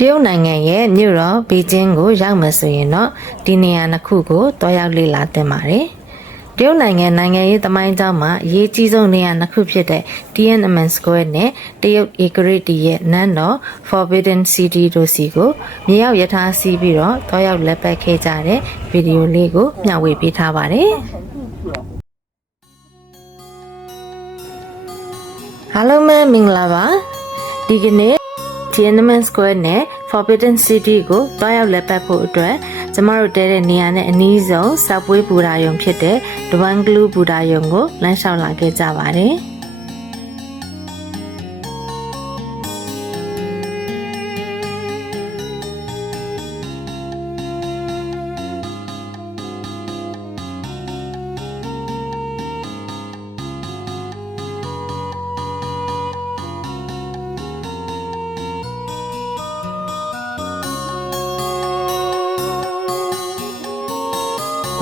တရုတ်နိုင်ငံရဲ့မြို့တော်ဘေကျင်းကိုရောက်မှဆိုရင်တော့ဒီနေရာနှစ်ခုကိုတွားရောက်လေ့လာသင့်ပါတယ်။တရုတ်နိုင်ငံရေးသမိုင်းကြောင်းမှာအရေးကြီးဆုံးနေရာနှစ်ခုဖြစ်တဲ့ Tiananmen Square နဲ့တရုတ်ဧကရာတီရဲ့နန်းတော် Forbidden City တို့စီကိုမြေရောက်ရထားစီးပြီးတော့တွားရောက်လက်ပတ်ခဲ့ကြတဲ့ဗီဒီယိုလေးကိုမျှဝေပေးထားပါတယ်။အားလုံးပဲမင်္ဂလာပါ။ဒီကနေ့Tiananmen Square နဲ့ Forbidden City ကိုတွားရောက်လက်ပတ်ဖို့အတွက်ကျမတို့တဲတဲ့နေရာနဲ့အနီးဆုံးစောက်ပွေးဘူတာယုံဖြစ်တဲ့ Dwanglu ဘူတာယုံကိုလမ်းလျှောက်လာခဲ့ကြပါတယ်။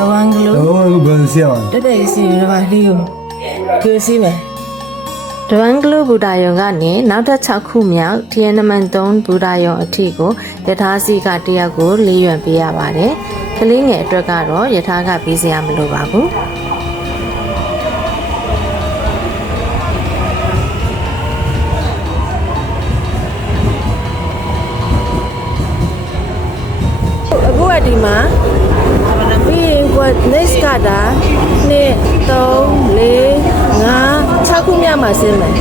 Dwanglu တက်တဲ့စီရပါလေးကိုကြည့်စီမယ်။ Dwanglu ဘူတာယုံကနေနောက်ထပ်6ခုမြောက် Tiananmen 3ဘူတာယုံအထိကိုယထာစီကတယောက်ကိုလေးရွံပေးရပါတယ်။ကလေးငယ်အတွက်ကတော့ယထာကပေးစရာမလိုပါဘူး။အခုကဒီမှာnext ကတာ2 3 4 5 6ခုမြောက်မှာဆင်းမယ်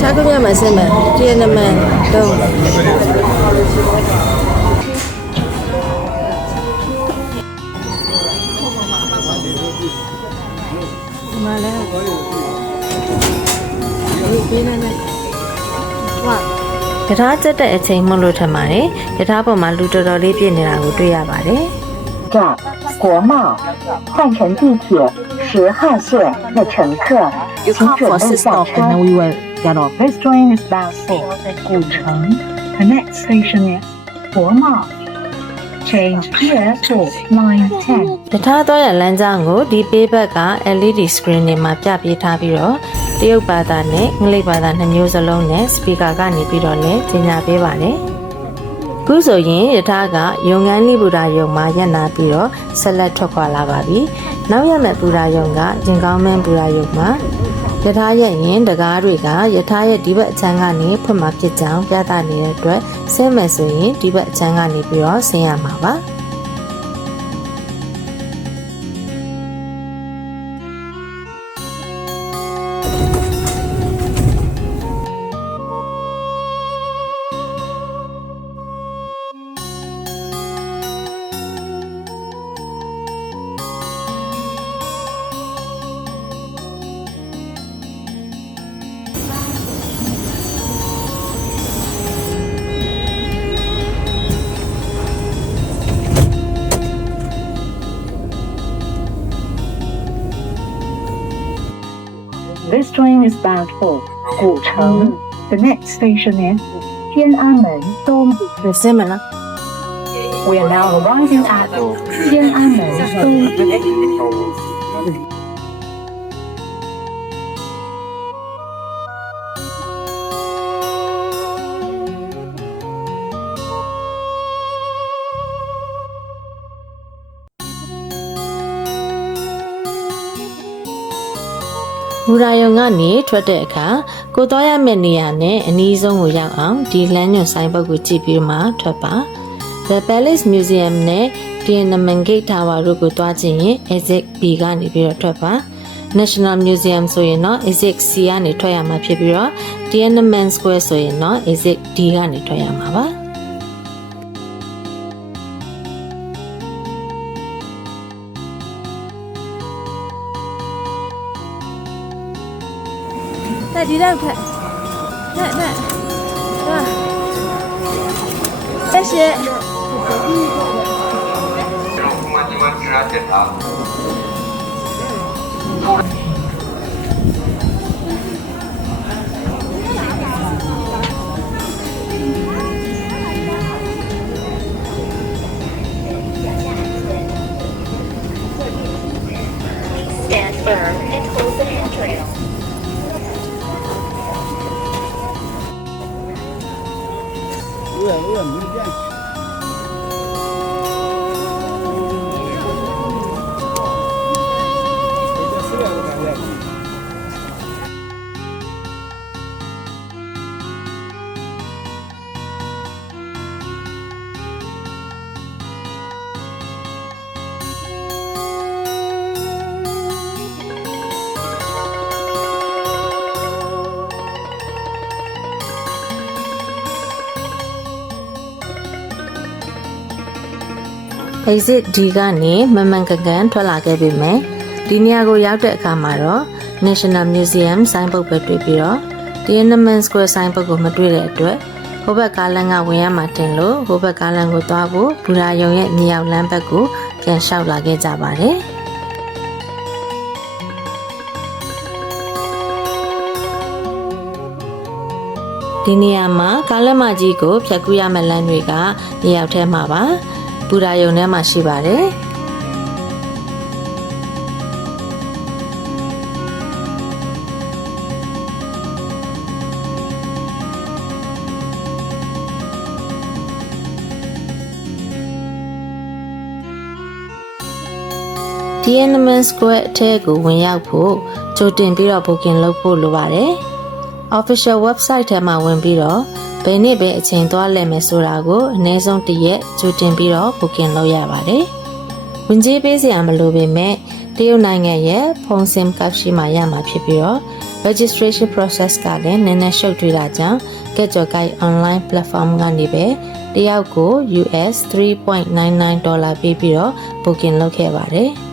6ခုမြောက်မှာဆင်းမယ်Tiananmen 3มาแล้วဒီနေနဲ့ဝါယထာကျက်တဲ့အချိန်မှလို့ထင်ပါတယ်ယထာပေါ်မှာလူတော်တော်လေးပြည့်နေတာကိုတွေ့ရပါတယ်站国贸换乘地铁10号线的乘客，请准备下车。This train is bound for 古城。The next station is 国贸。Change here for line 10. ယထာသွားရလမ်းကြောင်းကိုဒီပေးဘက်က LED screen တွေမှာပြပေးထားပြီးတော့တရုတ်ဘာသာနဲ့အင်္ဂလိပ်ဘာသာနှစ်မျိုးစလုံးနဲ့ speaker ကနေပြီးတော့လည်းကြေညာပေးပါတယ်ခုဆိုရင်ယထာကယုံငန်းလိဘူတာယုံမှာရပ်နာပြီးတော့ဆက်လက်ထွက်ခွာလာပါပြီ။နောက်ရမယ့်ဘူတာယုံကရင်ကောင်းမန်းဘူတာယုံမှာယထာရဲ့ရင်တကားတွေကယထာရဲ့ဒီဘက်အချမ်းကနေဖွင့်မှာဖြစ်ကြောင်းပြသနေတဲ့အတွက်ဆင်းမယ်ဆိုရင်ဒီဘက်အချမ်းကနေပြီးတော့ဆင်းရမှာပါ။ This train is bound for 古城。The next station is 天安门东。ဆင်းမလား We are now arriving at 天安门东。ဘူရာယုံကနေထွက်တဲ့အခါကိုသွားရမယ့်နေရာနဲ့အနီးဆုံးကိုရောက်အောင်ဒီလမ်းညွှန်ဆိုင်ဘက်ကိုကြည့်ပြီးမှထွက်ပါ The Palace Museum နဲ့ Tiananmen Gate Tower တို့ကိုသွားကြည့်ရင် exit B ကနေပြီးတော့ထွက်ပါ National Museum ဆိုရင်တော့ exit C ကနေထွက်ရမှာဖြစ်ပြီးတော့ Tiananmen Square ဆိုရင်တော့ exit D ကနေထွက်ရမှာပါဒီတော့ဖက်တက်ရှေStand firm and hold the handrail. 有点迷 exit D ကနေမမှန်ကန်ကန်ထွက်လာခဲ့ပြီမယ်ဒီနေရာကိုရောက်တဲ့အခါမှာတော့ National Museum ဆိုင်းဘုတ်ပဲတွေ့ပြီးတော့ Tiananmen Square ဆိုင်းဘုတ်ကိုမတွေ့တဲ့အတွက်ဟိုဘက်ကားလမ်းကဝင်ရမှာတင်လို့ဟိုဘက်ကားလမ်းကိုသွားဖို့ဘူရာယုံရဲ့မြေရောက်လမ်းဘက်ကိုပြန်လျှောက်လာခဲ့ကြပါတယ်ဒီနေရာမှာကားလက်မကြီးကိုဖြတ်ကူးရမယ့်လမ်းတွေကမြေရောက်ထဲမှာပါဘူရာယုံထဲမှာရှိပါတယ်Tiananmen Square အထက်ကိုဝင်ရောက်ဖို့ကြိုတင်ပြီးတော့ booking လုပ်ဖို့လိုပါတယ် official website ထဲမှာဝင်ပြီးတော့ဘယ်နေ့ပဲအချိန်သွားလဲမယ်ဆိုတာကိုအနည်းဆုံးတစ်ရက်ကြိုတင်ပြီးတော့ booking လုပ်ရပါတယ်။ဝင်ကြေးပေးစရာမလိုပေမဲ့တရုတ်နိုင်ငံရဲ့ဖုန်း SIM card ရှိမှရမှာဖြစ်ပြီးတော့ registration process ကလည်းနည်းနည်းရှုပ်ထွေးတာကြောင့် Get Your Guide online platform ကနေပဲတယောက်ကို US $3.99 ပေးပြီးတော့ booking လုပ်ခဲ့ပါတယ်။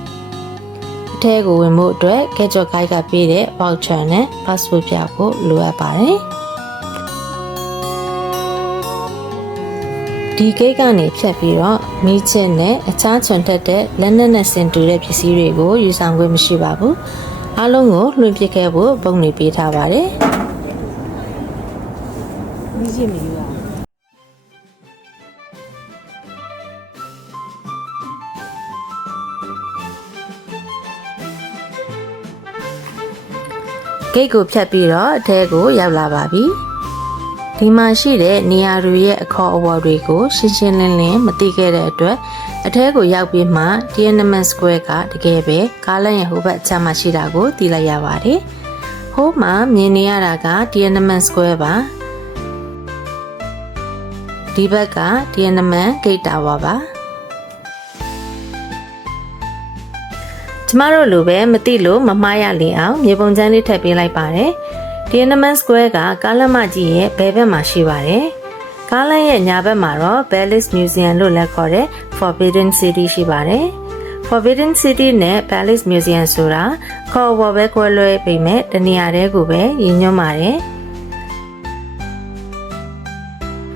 အထဲကိုဝင်ဖို့အတွက် Get Your Guide ကပေးတဲ့ voucher နဲ့ passport ပြဖို့လိုအပ်ပါတယ်။ဒီဂိတ်ကနေဖြတ်ပြီးတော့မိချစ်နဲ့အခြားချွန်ထက်တဲ့လက်နက်နဲ့ဆင်တူတဲ့ပစ္စည်းတွေကိုယူဆောင်ခွင့်မရှိပါဘူး။အားလုံးကိုလွှင့်ပစ်ခဲ့ဖို့ပုံနေပေးထားပါတယ်။မိချစ်မယူရဘူးဂိတ်ကိုဖြတ်ပြီးတော့အထဲကိုရောက်လာပါပြီဒီမှာရှိတဲ့နေရာတွေရဲ့အခေါ်အဝေါ်တွေကိုရှင်းရှင်းလင်းလင်းမသိခဲ့တဲ့အတွက်အထဲကိုရောက်ပြီးမှ Tiananmen Square ကတကယ်ပဲကားလမ်းရဲ့ဟိုဘက်အချမ်းမှာရှိတာကိုသိလိုက်ရပါတယ်ဟိုမှာမြင်နေရတာက Tiananmen Square ပါဒီဘက်က Tiananmen Gate Tower ပါကျမတို့လိုပဲမသိလို့မမှားရလေအောင်မြေပုံချမ်းလေးထည့်ပေးလိုက်ပါတယ်။ Tiananmen Square ကကားလမ်းမကြီးရဲ့ဘယ်ဘက်မှာရှိပါတယ်။ကားလမ်းရဲ့ညာဘက်မှာတော့ Palace Museum လို့လည်းခေါ်တဲ့ Forbidden City ရှိပါတယ်။ Forbidden City နဲ့ Palace Museum ဆိုတာခေါ်ဝေါ်ပဲကွဲလွဲပေမဲ့တနေရာတည်းကိုပဲရည်ညွှန်းပါတယ်။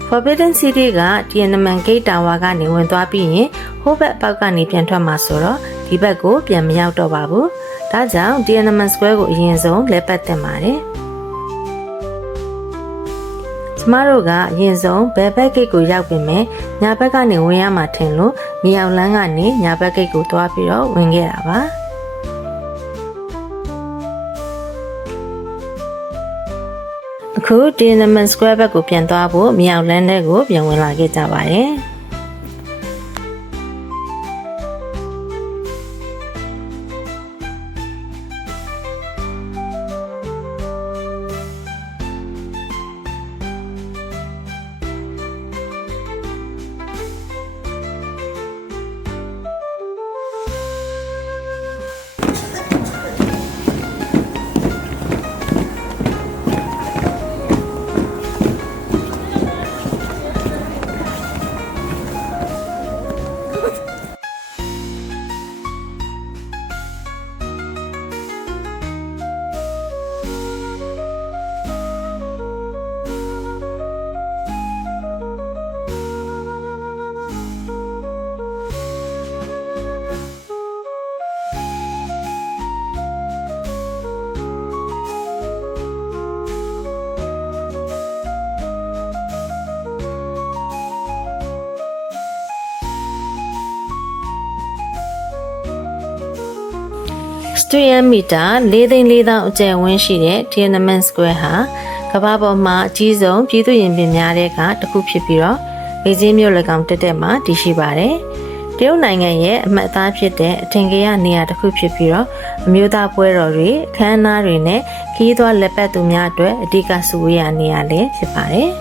Forbidden City က Tiananmen Gate Tower ကနေဝင်သွားပြီးရင်ဟိုဘက်အပေါက်ကနေပြန်ထွက်မှာဆိုတော့ဒီဘက်ကိုပြန်မရောက်တော့ပါဘူး။ဒါကြောင့် Tiananmen Square ကိုအရင်ဆုံးလဲပတ်တင်ပါတယ်။ကျမတို့ကအရင်ဆုံးဘယ်ဘက်ဂိတ်ကိုရောက်ပြီမဲ့ညာဘက်ကနေဝင်ရမှာထင်လို့မြေအောင်လန်းကနေညာဘက်ဂိတ်ကိုသွားပြီးတော့ဝင်ခဲ့တာပါ။အခု Tiananmen Square ဘက်ကိုပြန်သွားဖို့မြေအောင်လန်းထဲကိုပြန်ဝင်လာခဲ့ကြပါတယ်။စတူယန်မီတာ4,400,000အကျယ်ဝန်းရှိတဲ့ Tiananmen Square ဟာကမ္ဘာပေါ်မှာအကြီးဆုံးပြည်သူရင်ပြင်များတဲ့ကတစ်ခုဖြစ်ပြီးတော့ ဘေဂျင်းမြို့၎င်းတက်တက်မှာတည်ရှိပါတယ်တရုတ်နိုင်ငံရဲ့အမှတ်အသားဖြစ်တဲ့အထင်ကရနေရာတစ်ခုဖြစ်ပြီးတော့အမျိုးသားပွဲတော်တွေအခမ်းအနားတွေနဲ့ခီးသွွားလက်ပတ်သူများအတွက်အဓိကစုဝေးရာနေရာလည်းဖြစ်ပါတယ်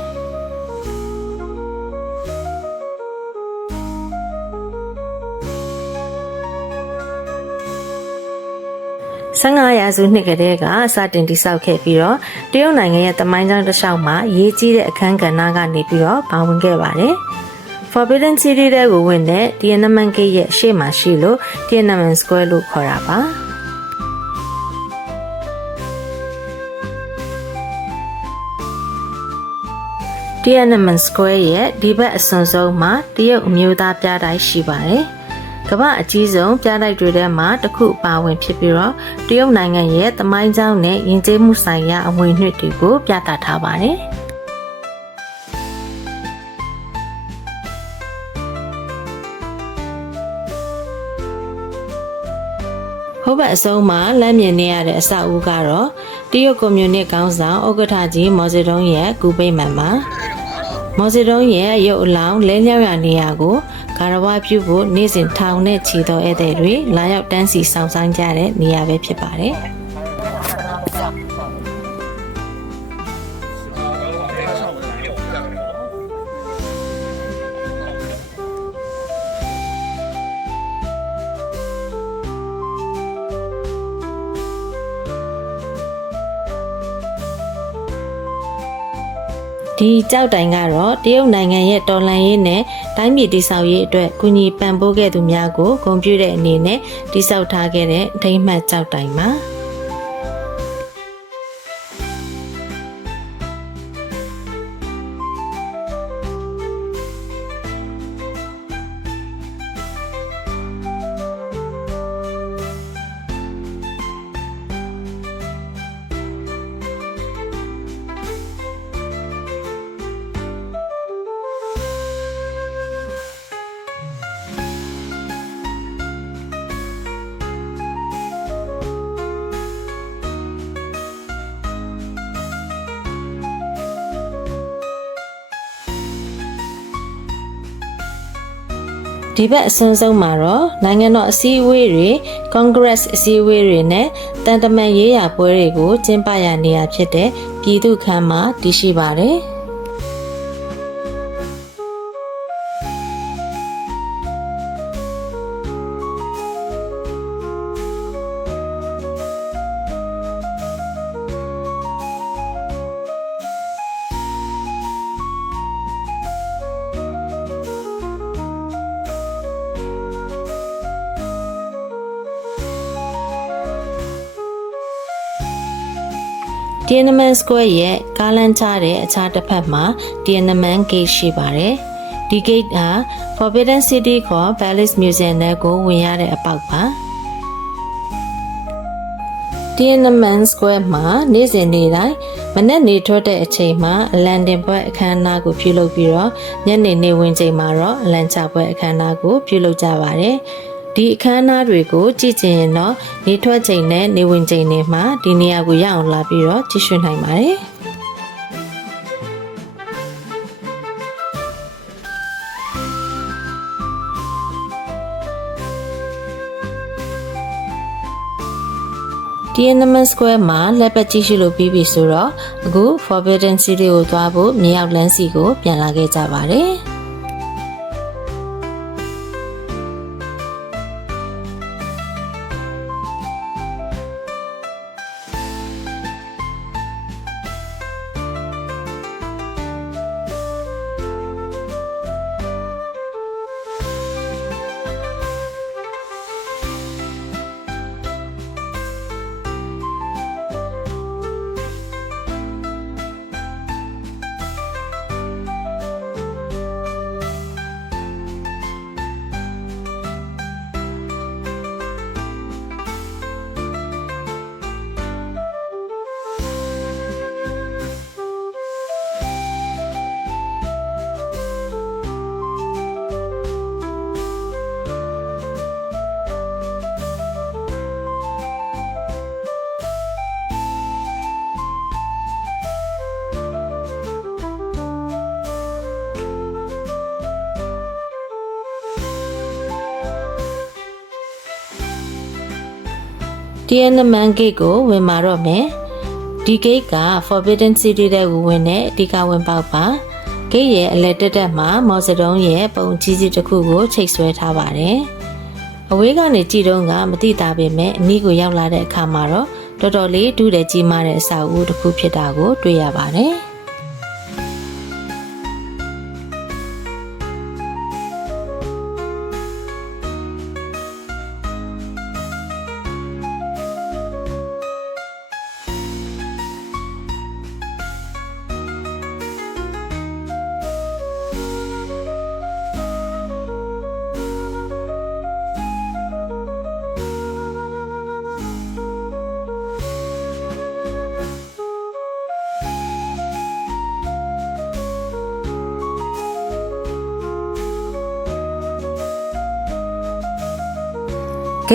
15ရာစုနှစ်ကတည်းကစတင်တည်ဆောက်ခဲ့ပြီးတော့တရုတ်နိုင်ငံရဲ့သမိုင်းကြောင်းတစ်လျှောက်မှာရေးကြီးတဲ့အခန်းကဏ္ဍကနေပြီးတော့ပါဝင်ခဲ့ပါတယ်။ Forbidden City တဲ့ကိုဝင်တဲ့ Tiananmen Gate ရဲ့ရှေ့မှာရှိလို့ Tiananmen Square လို့ခေါ်တာပါ။ Tiananmen Square ရဲ့ဒီဘက်အစွန်ဆုံးမှာတရုတ်အမျိုးသားပြတိုက်ရှိပါတယ်။ကမ္ဘာအကြီးဆုံးပြတိုက်တွေထဲမှာတစ်ခုပါဝင်ဖြစ်ပြီးတော့တရုတ်နိုင်ငံရဲ့သမိုင်းကြောင်းနဲ့ယဉ်ကျေးမှုဆိုင်ရာအမွေအနှစ်တွေကိုပြသထားပါတယ်။ဟိုဘက်အဆုံးမှာလမ်းမြင်နေရတဲ့အဆောက်အဦကတော့တရုတ်ကွန်မြူနစ်ခေါင်းဆောင်ဥက္ကဋ္ဌကြီးမော်ဇေတုံးရဲ့ကူပိတ်မှန်ပါမော်ဇေတုံးရဲ့ရုပ်အလောင်းလဲလျောက်ရနေရာကိုဂါရဝပြုဖို့နေ့စဉ်ထောင်နဲ့ချီသောဧည့်သည်တွေလာရောက်တန်းစီဆောင်ဆိုင်ကြတဲ့နေရာပဲဖြစ်ပါတယ်။ဒီကြောက်တိုင်ကတော့တရုတ်နိုင်ငံရဲ့တော်လှန်ရေးနဲ့တိုင်းပြည်တည်ဆောက်ရေးအတွက်ကူညီပံ့ပိုးခဲ့သူများကိုဂုဏ်ပြုတဲ့အနေနဲ့တည်ဆောက်ထားခဲ့တဲ့အထိမ်းအမှတ်ကြောက်တိုင်ပါဒီဘက်အစွန်းဆုံးမှာတော့နိုင်ငံတော်အစည်းအဝေးတွေ Congress အစည်းအဝေးတွေနဲ့တန်တမန်ရေးရာပွဲတွေကိုကျင်းပရနေရဖြစ်တဲ့ပြည်သူ့ခန်းမှာတည်ရှိပါတယ်။Tiananmen Square ရဲ့ကားလမ်းချတဲ့အခြားတစ်ဖက်မှာ Tiananmen Gate ရှိပါတယ်။ဒီ gate ဟာ Forbidden City ခေါ် Palace Museum နဲ့ကိုဝင်ရတဲ့အပေါက်ပါ။ Tiananmen Square မှာနေ့စဉ်နေ့တိုင်းမနက်နေထွက်တဲ့အချိန်မှာအလံတင်ပွဲအခမ်းအနားကိုပြုလုပ်ပြီးတော့ညနေနေဝင်ချိန်မှာတော့အလံချပွဲအခမ်းအနားကိုပြုလုပ်ကြပါတယ်။ဒီအခမ်းအနားတွေကိုကြည့်ချင်ရင်တော့နေထွက်ချိန်နဲ့နေဝင်ချိန်တွေမှာဒီနေရာကိုရအောင်လာပြီးတော့ကြည့်ရှုနိုင်ပါတယ်Tiananmen Square မှာလက်ပတ်ကြည့်ရှုလို့ပြီးပြီဆိုတော့အခု Forbidden City ကိုသွားဖို့မြေရောက်လမ်းစီကိုပြန်လာခဲ့ကြပါတယ် Tiananmen Gate ကိုဝင်มาတော့မယ်ဒီ gate က Forbidden City တဲ့ကိုဝင်တဲ့အဓိကဝင်ပေါက်ပါ gate ရဲ့အလယ်တက်မှာမော်စတုံးရဲ့ပုံကြီးကြီးတစ်ခုကိုချိတ်ဆွဲထားပါတယ်အဝေးကနေကြည့်တော့ကမသိတာပေမဲ့အနီးကိုရောက်လာတဲ့အခါမှာတော့တော်တော်လေးတူးတဲ့ကြီးမားတဲ့အဆောက်အဦတစ်ခုဖြစ်တာကိုတွေ့ရပါတယ်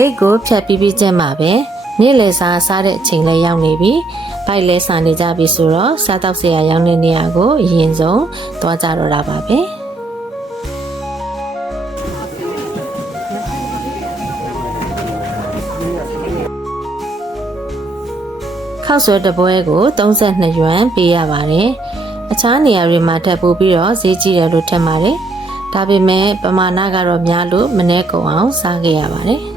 ဂိတ်ကိုဖြတ်ပြီးချင်းမှာပဲနေ့လယ်စာစားတဲ့အချိန်လည်းရောက်နေပြီ။ဘိုက်လဲစားနေကြပြီဆိုတော့စားတောက်စရာရောက်တဲ့နေရာကိုအရင်ဆုံးသွားကြတော့တာပါပဲ။ခောက်ဆွဲတပွဲကို32ယွမ်ပေးရပါတယ်။အခြားနေရာတွေမှာထပ်ပို့ပြီးတော့ဈေးကြီးတယ်လို့ထင်ပါတယ်။ဒါပေမဲ့ပမာဏကတော့များလို့မနှဲကုန်အောင်စားခဲ့ရပါတယ်။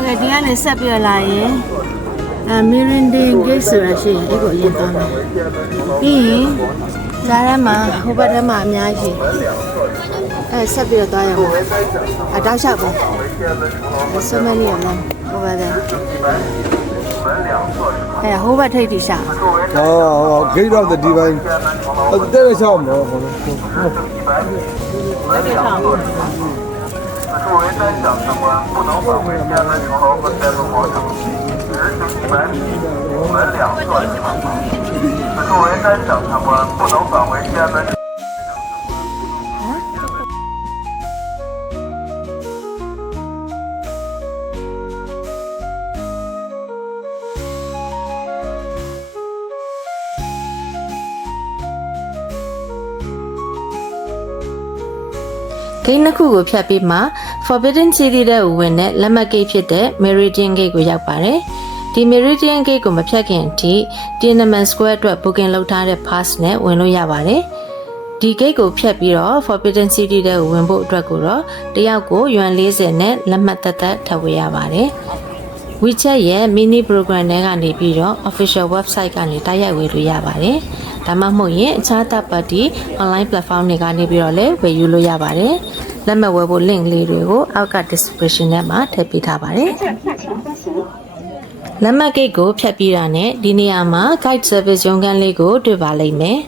Okay ဒီကနေဆက်ပြလာရင်Mirindin Gate ဆိုတာရှိရင်အဲ့ကိုအရင်သွားမယ်ပြီးရင်ကြားထဲမှာဟိုဘက်ထဲမှာအများကြီးဆက်ပြသွားရအောင်တောက်လျှောက်ပဲစမနီရမဟိုဘက်ထဲဟိုဘက်ထိပ်တိရှာGate of the Divine တဲ့ချောင်းတော့ဟိုတဲ့ချောင်း作为单项参观，不能返回天安门城楼和天安门广场，只行100米，门两侧进场。作为单项参观，不能返回天安门。ဂိတ်နှစ်ခုကိုဖြတ်ပြီးမှ Forbidden City တဲ့ဝင်တဲ့လက်မှတ်ဂိတ်ဖြစ်တဲ့ Meridian Gate ကိုရောက်ပါတယ်။ဒီ Meridian Gate ကိုမဖြတ်ခင်အထိ Tiananmen Square အတွက် booking လုပ်ထားတဲ့ pass နဲ့ဝင်လို့ရပါတယ်။ဒီ gate ကိုဖြတ်ပြီးတော့ Forbidden City တဲ့ဝင်ဖို့အတွက်ကိုတော့တယောက်ကိုယွမ်40နဲ့လက်မှတ်သက်သက်ထပ်ဝေရပါတယ်။ WeChat ရဲ့ mini program တွေကနေပြီးတော့ official website ကနေတိုက်ရိုက်ဝေလို့ရပါတယ်။ဒါမှမဟုတ်ရင်အခြားသတ်ပတ်တီ online platform တွေကနေပြီးတော့လည်းဝယ်ယူလို့ရပါတယ်။ လက်မှတ်ဝယ်ဖို့ link လေးတွေကိုအောက်က description ထဲမှာထည့်ပေးထားပါတယ် လက်မှတ်ဂိတ်ကိုဖြတ်ပြီးတာနဲ့ဒီနေရာမှာ guide service ရုံးခန်းလေးကိုတွေ့ပါလိမ့်မယ်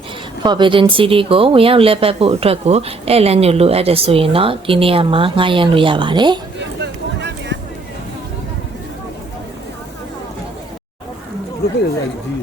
Forbidden City ကိုဝင်ရောက်လက်ပတ်ဖို့အတွက်ကိုဧည့်လမ်းညွှန်လိုအပ်တယ်ဆိုရင်တော့ဒီနေရာမှာငှားရမ်းလို့ရပါတယ် ဒီကိစ္စကြီး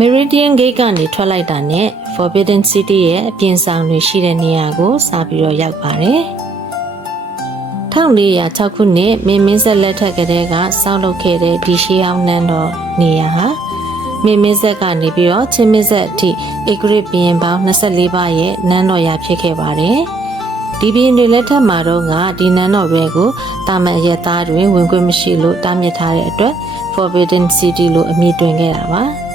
Meridian Gate ကနေထွက်လိုက်တာနဲ့ Forbidden City ရဲ့အပြင်ဆောင်တွေရှိတဲ့နေရာကိုစပြီးတော့ရောက်ပါတယ်။1406ခုနှစ်မင်းမင်းဆက်လက်ထက်ကတည်းကစောက်လုပ်ခဲ့တဲ့ဒီရှေးအောင်နန်းတော်နေရာဟာမင်းမင်းဆက်ကနေပြီးတော့ချင်းမင်းဆက်အထိဧကရာဇ်ဘုရင်ပေါင်း24ပါးရဲ့နန်းတော်ရာဖြစ်ခဲ့ပါတယ်။ဒီဘုရင်တွေလက်ထက်မှာတော့ဒီနန်းတော်တွေကိုတာမန်အရက်သားတွေဝင်ခွင့်မရှိလို့တားမြစ်ထားတဲ့အတွက် Forbidden City လို့အမည်တွင်ခဲ့တာပါ။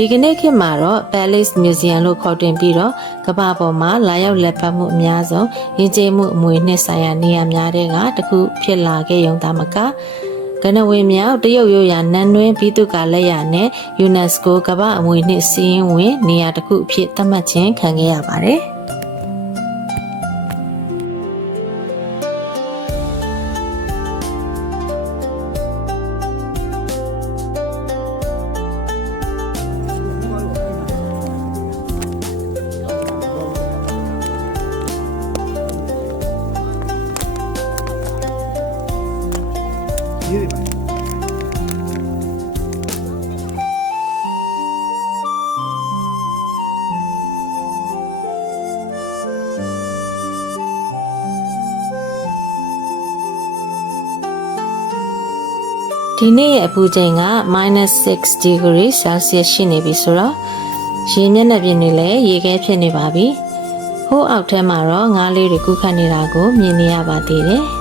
ဒီကနေ့ခေတ်မှာတော့ Palace Museum လို့ခေါ်တင်ပြီးတော့ကမ္ဘာပေါ်မှာလာရောက်လက်ပတ်မှုအများဆုံးယဉ်ကျေးမှုအမွေနှစ်ဆိုင်ရာနေရာများတဲ့ကတစ်ခုဖြစ်လာခဲ့ရုံသာမကကနဝေမြောက်တရုတ်ရိုးရာနန်းတွင်ပြည်သူ့ကလက်ရနဲ့ UNESCO ကမ္ဘာအမွေနှစ်စီးရင်ဝင်နေရာတစ်ခုအဖြစ်သတ်မှတ်ခြင်းခံခဲ့ရပါတယ်။ ဒီနေ့ရဲ့အပူချိန်က -6 degree Celsius ရှိနေပြီဆိုတော့ရေမျက်နှာပြင်တွေလည်းရေခဲဖြစ်နေပါပြီ။ဟိုးအောက်ထဲမှာတော့ငါးလေးတွေကူးခတ်နေတာကိုမြင်နေရပါသေးတယ်။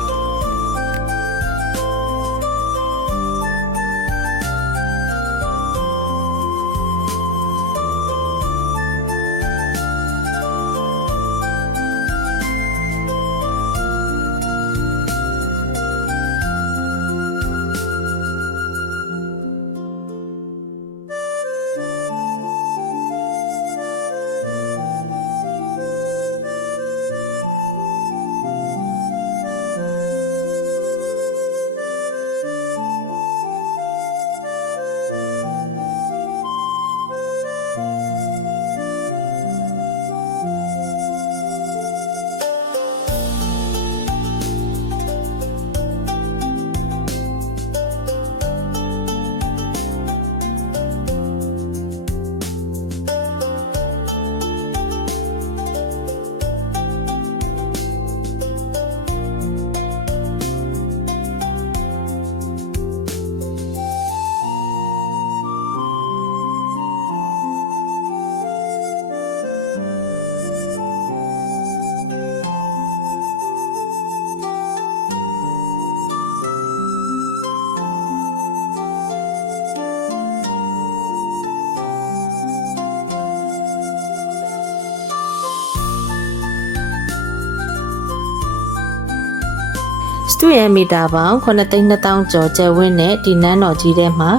စတူရဲ့မီတာပေါင်း9,200,000ကျော်ကျယ်ဝန်းတဲ့ဒီနန်းတော်ကြီးထဲမှာ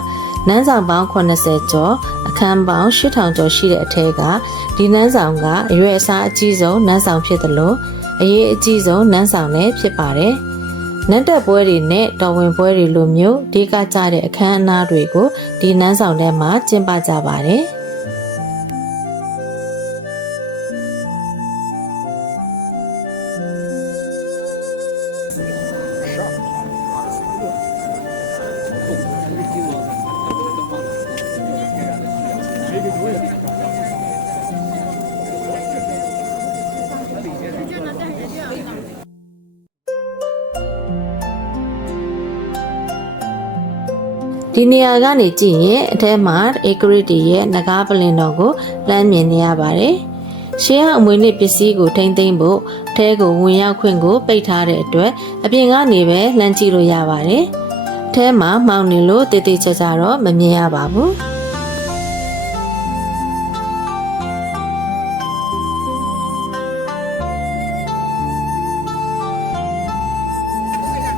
နန်းဆောင်ပေါင်း80ကျော်အခန်းပေါင်း8,000ကျော်ရှိတဲ့အထက်ကဒီနန်းဆောင်ကအရွယ်အစားအကြီးဆုံးနန်းဆောင်ဖြစ်တယ်လို့အရေးအကြီးဆုံးနန်းဆောင်လည်းဖြစ်ပါတယ်။နန်းတက်ပွဲတွေနဲ့တော်ဝင်ပွဲတွေလိုမျိုးဒီကကြတဲ့အခမ်းအနားတွေကိုဒီနန်းဆောင်ထဲမှာကျင်းပကြပါတယ်။ ဒီနေရာကနေကြည့်ရင်အထဲမှာဧကရာဇ်တီရဲ့နဂါးပလင်တော်ကိုလမ်းမြင်နေရပါတယ်။ရှေးဟောင်းအမွေနှစ်ပစ္စည်းကိုထိမ့်သိမ်းဖို့အထဲကိုဝင်ရောက်ခွင့်ကိုပိတ်ထားတဲ့အတွက်အပြင်ကနေပဲလှမ်းကြည့်လို့ရပါတယ်။အထဲမှာမှောင်နေလို့တေးသေးချာချာတော့မမြင်ရပါဘူး။ ဒီ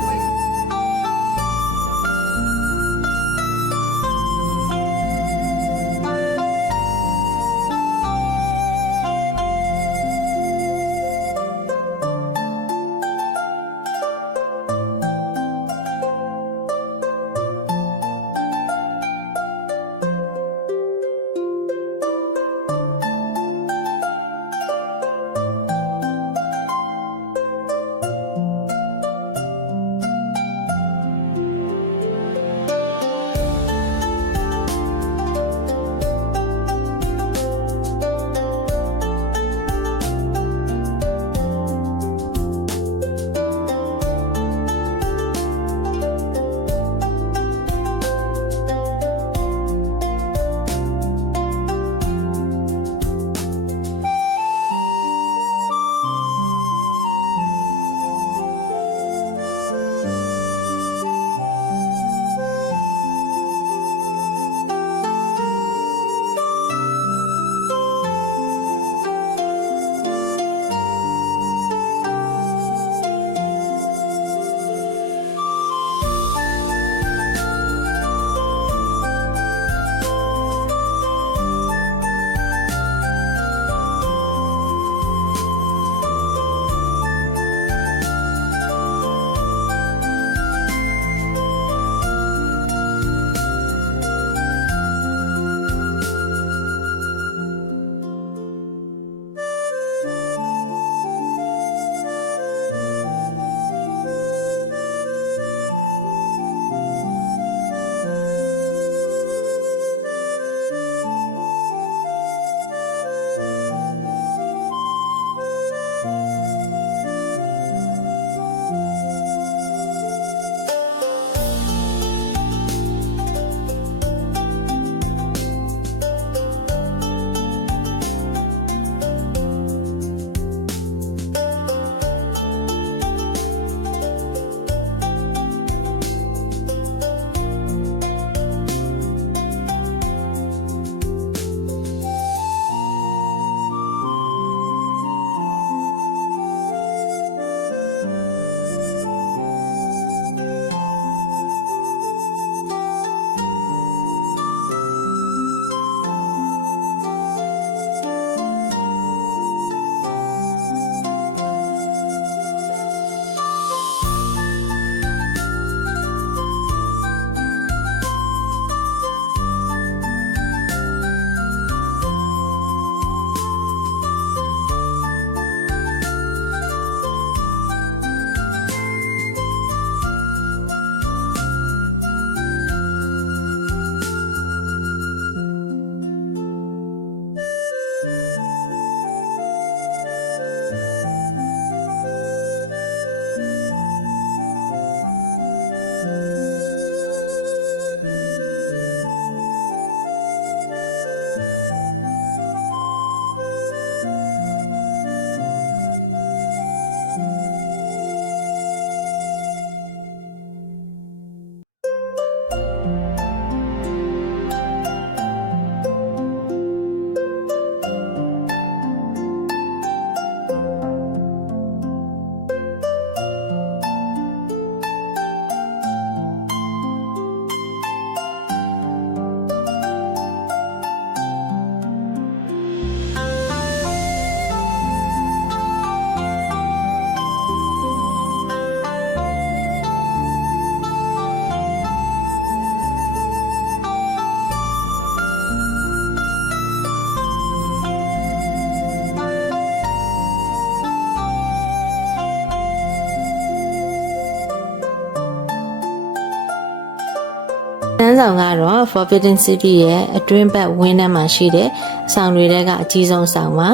န်းဆောင်ကတော့ Forbidden City ရဲ့အတွင်းဘက်ဝင်းထဲမှာရှိတဲ့အဆောင်တွေထဲကအကြီးဆုံးဆောင်ပါ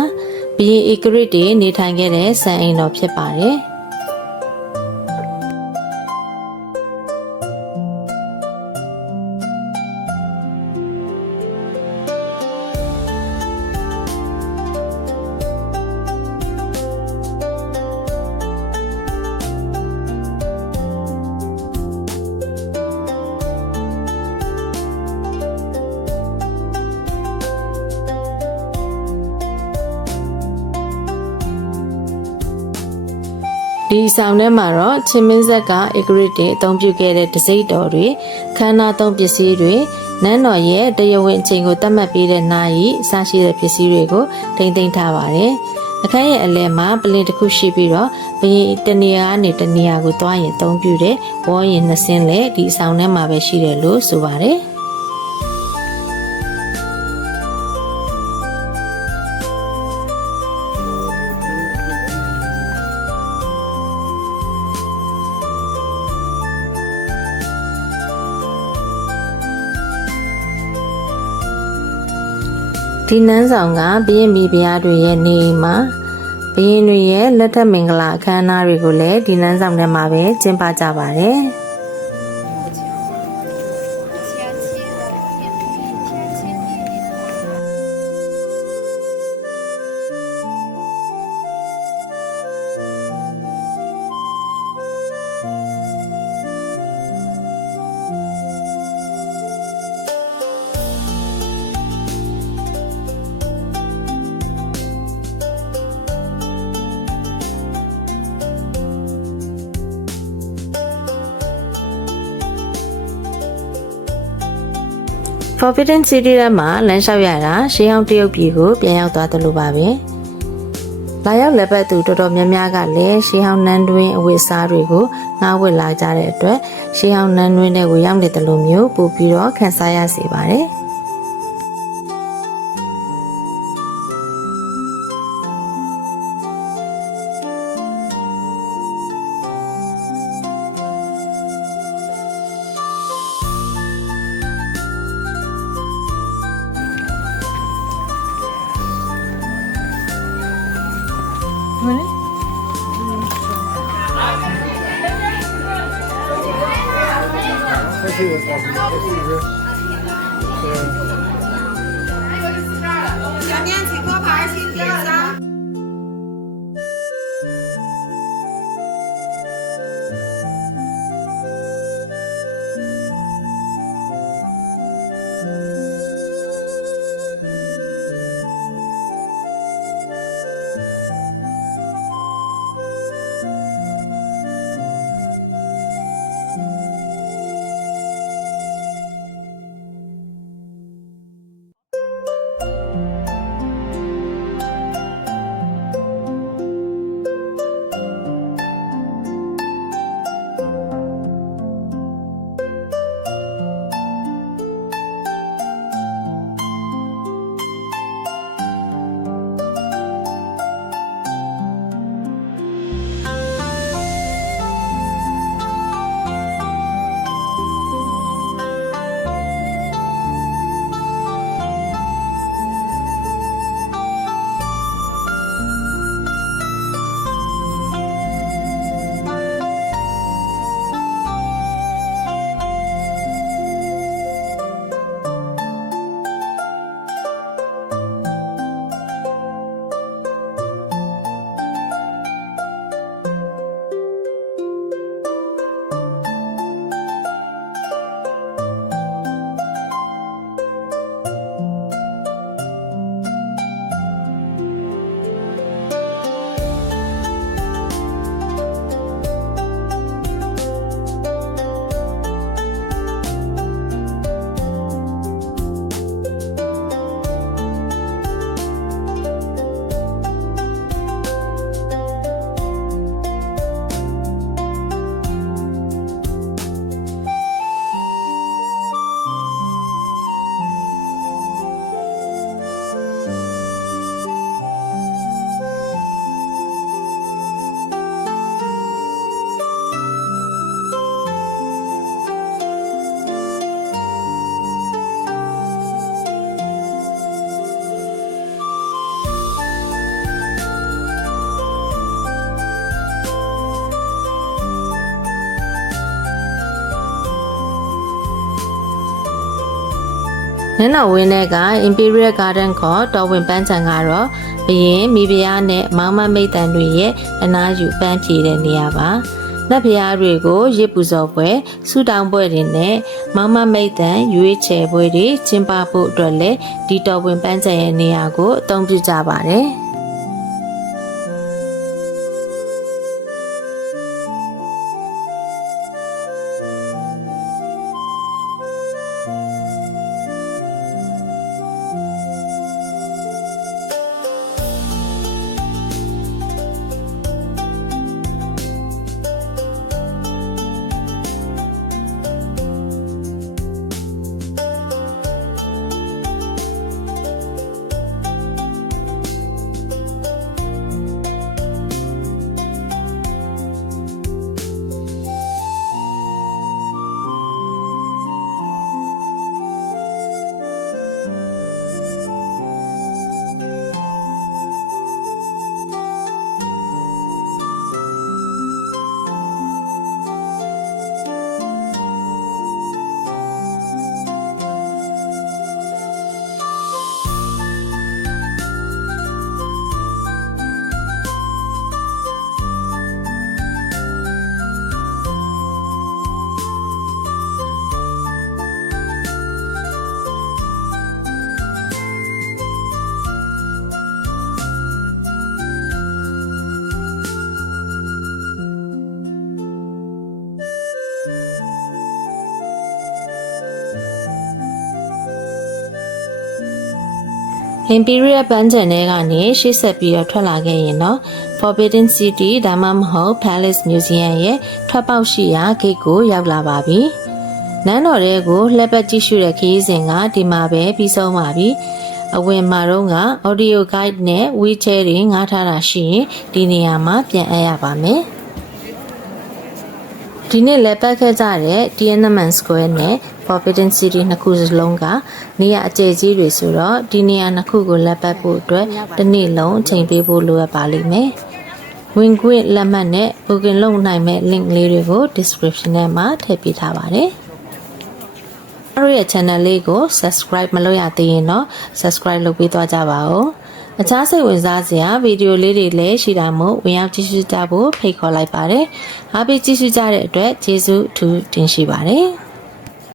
ဘုရင် Ygritte တွေနေထိုင်ခဲ့တဲ့စံအိမ်တော်ဖြစ်ပါတယ်ဒီဆောင်ထဲမှာတော့ချင်းမင်းဆက်က Ygritte တွေအသုံးပြုခဲ့တဲ့တစိမ့်တော်တွေခန္ဓာသုံးပစ္စည်းတွေနန်းတော်ရဲ့တရားဝင်အချိန်ကိုသတ်မှတ်ပေးတဲ့နာရီအစရှိတဲ့ပစ္စည်းတွေကိုထိမ့်သိမ်းထားပါတယ်။အခန်းရဲ့အလယ်မှာပလင်တစ်ခုရှိပြီးတော့ဘုရင်တနေရာကနေတနေရာကိုသွားရင်အသုံးပြုတဲ့ဝေါ်ရင်နှစ်စင်းလည်းဒီဆောင်ထဲမှာပဲရှိတယ်လို့ဆိုပါတယ်။ဒီနန်းဆောင်ကဘုရင်မိဖုရားတွေရဲ့နေအိမ်မှာဘုရင်တွေရဲ့လက်ထက်မင်္ဂလာအခမ်းအနားတွေကိုလည်းဒီနန်းဆောင်ထဲမှာပဲကျင်းပကြပါတယ်။ Forbidden City ထဲမှာလမ်းလျှောက်ရတာရှေးဟောင်းတရုတ်ပြည်ကိုပြန်ရောက်သွားတယ်လို့ပါပဲ။လာရောက်လက်ပတ်သူတော်တော်များများကလည်းရှေးဟောင်းနန်းတွင်းအဝတ်အစားတွေကိုငှားဝတ်လာကြတဲ့အတွက်ရှေးဟောင်းနန်းတွင်းတွေကိုရောက်နေတယ်လို့မျိုးပို့ပြီးတော့ခန်းစားရစေပါတယ်။ နန်းတော်ဝင်းထဲက Imperial Garden ခေါ်တော်ဝင်ပန်းခြံကတော့ဘရင်မိဖုရားနဲ့မောင်မမိတ်တန်တွေရဲ့အနားယူပန်းဖြေတဲ့နေရာပါနတ်ဖျားတွေကိုရစ်ပူဇော်ပွဲဆူတောင်ပွဲတွေနဲ့မောင်မမိတ်တန်ရွေးချယ်ပွဲတွေကျင်းပဖို့အတွက်လည်းဒီတော်ဝင်ပန်းခြံရဲ့နေရာကိုအသုံးပြုကြပါတယ် Imperial ပန်းခြံထဲကနေရှေ့ဆက်ပြီးတော့ထွက်လာခဲ့ရင်တော့ Forbidden City ဒါမှမဟုတ် Palace Museum ရဲ့ထွက်ပေါက်ရှိရာဂိတ်ကိုရောက်လာပါပြီ။နန်းတော်ထဲကိုလှည့်ပတ်ကြည့်ရှုတဲ့ခရီးစဉ်ကဒီမှာပဲပြီးဆုံးပါပြီ။အဝင်မှာတော့က Audio Guide နဲ့ Wheelchair တွေငှားထားတာရှိရင်ဒီနေရာမှာပြန်အပ်ရပါမယ်။ဒီနေ့လည်းပတ်ခဲ့ကြတဲ့ Tiananmen Square နဲ့ Forbidden City နှစ်ခုစလုံးကနေရာအကျယ်ကြီးတွေဆိုတော့ဒီနေရာနှစ်ခုကိုလက်ပတ်ဖို့အတွက်တစ်နေ့လုံးအချိန်ပေးဖို့လိုအပ်ပါလိမ့်မယ်။ဝင်ခွင့်လက်မှတ်နဲ့ booking လုပ်နိုင်မဲ့ link လေးတွေကို description ထဲမှာထည့်ပေးထားပါတယ်။တို့ရဲ့ channel လေးကို subscribe မလုပ်ရသေးရင်တော့ subscribe လုပ်ပေးသွားကြပါဦး။အခြားစိတ်ဝင်စားစရာဗီဒီယိုလေးတွေလည်းရှိတာမို့ဝင်ရောက်ကြည့်ရှုကြဖို့ဖိတ်ခေါ်လိုက်ပါတယ်။အားပေးကြည့်ရှုကြတဲ့အတွက်ကျေးဇူးအထူးတင်ရှိပါတယ်။